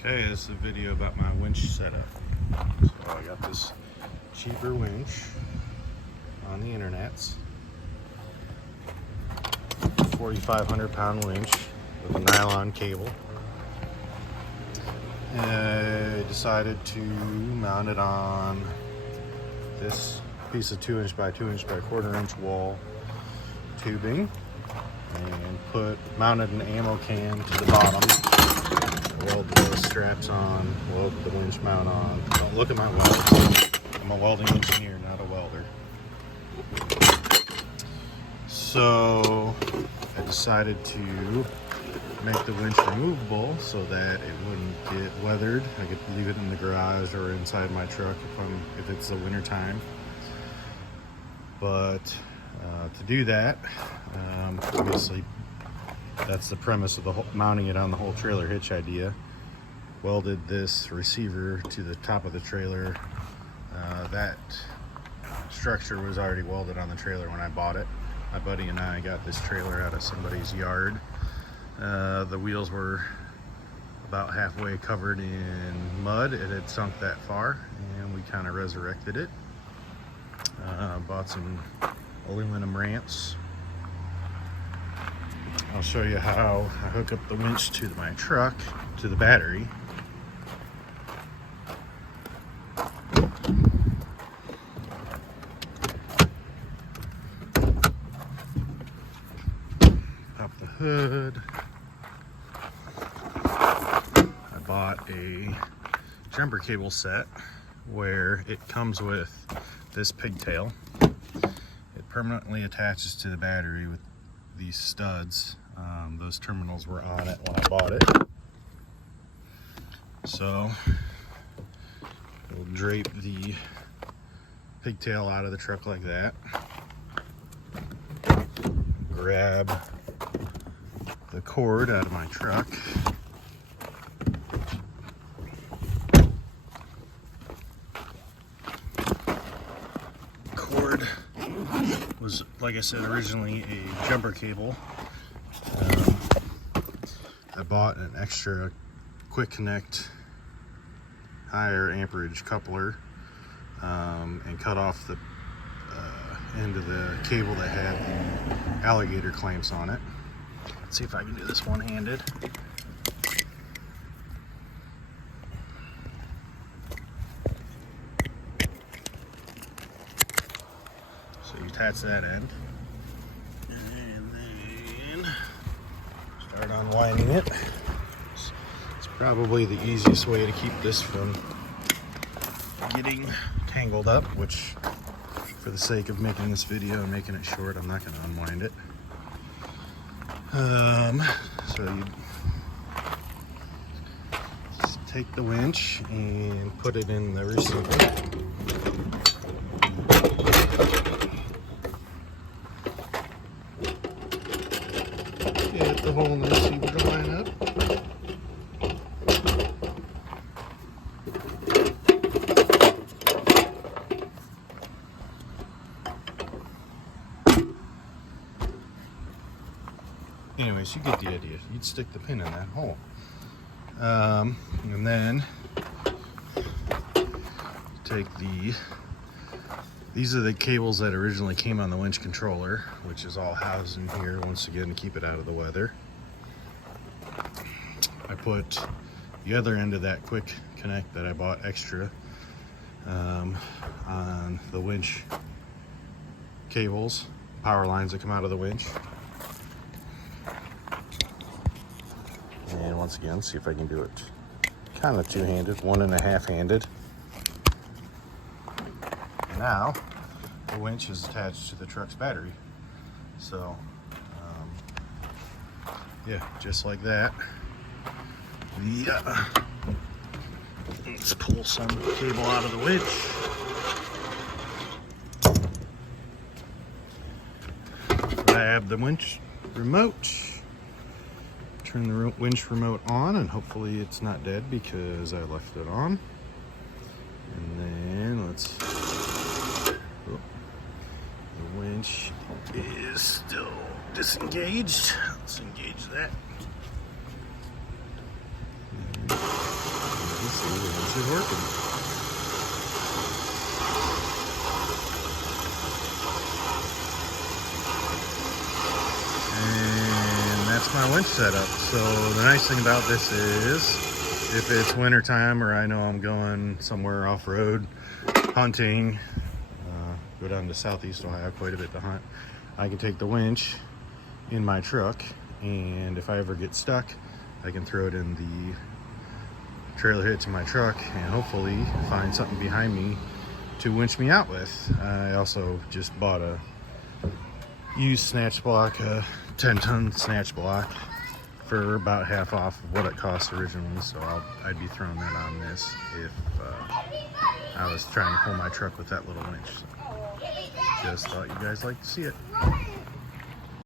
Okay, this is a video about my winch setup. So I got this cheaper winch on the internets. 4,500 pound winch with a nylon cable. And I decided to mount it on this piece of 2" by 2" by 1/4" wall tubing and mounted an ammo can to the bottom. Welded those straps on, welded the winch mount on. Don't look at my welds. I'm a welding engineer, not a welder. So I decided to make the winch removable so that it wouldn't get weathered. I could leave it in the garage or inside my truck if it's the winter time. But to do that, obviously that's the premise of the mounting it on the whole trailer hitch idea. Welded this receiver to the top of the trailer. That structure was already welded on the trailer when I bought it. My buddy and I got this trailer out of somebody's yard. The wheels were about halfway covered in mud. It had sunk that far and we kind of resurrected it. Bought some aluminum ramps. I'll show you how I hook up the winch to my truck, to the battery. Pop the hood. I bought a jumper cable set where it comes with this pigtail. It permanently attaches to the battery with these studs. Those terminals were on it when I bought it. So we'll drape the pigtail out of the truck like that. Grab the cord out of my truck. Cord was, like I said, originally a jumper cable. I bought an extra quick connect higher amperage coupler and cut off the end of the cable that had the alligator clamps on it. Let's see if I can do this one-handed. So you attach that end and then start unwinding it. It's probably the easiest way to keep this from getting tangled up, which for the sake of making this video and making it short, I'm not going to unwind it. So you just take the winch and put it in the receiver. Get the hole in the receiver to line up. Anyways, you get the idea. You'd stick the pin in that hole. And then take these are the cables that originally came on the winch controller, which is all housed in here once again to keep it out of the weather. I put the other end of that quick connect that I bought extra on the winch cables, power lines that come out of the winch. And once again, see if I can do it kind of two-handed, 1.5-handed. Now, the winch is attached to the truck's battery. So, yeah, just like that. Let's pull some cable out of the winch. Grab the winch remote. Turn the winch remote on, and hopefully it's not dead because I left it on. And then the winch is still disengaged. Let's engage that. working. And that's my winch setup. So the nice thing about this is, if it's winter time or I know I'm going somewhere off-road hunting, go down to Southeast Ohio quite a bit to hunt, I can take the winch in my truck, and if I ever get stuck, I can throw it in the trailer hitch in my truck and hopefully find something behind me to winch me out with. I also just bought a used snatch block, a 10-ton snatch block, for about half off of what it cost originally, so I'd be throwing that on this if I was trying to pull my truck with that little winch. So just thought you guys like to see it.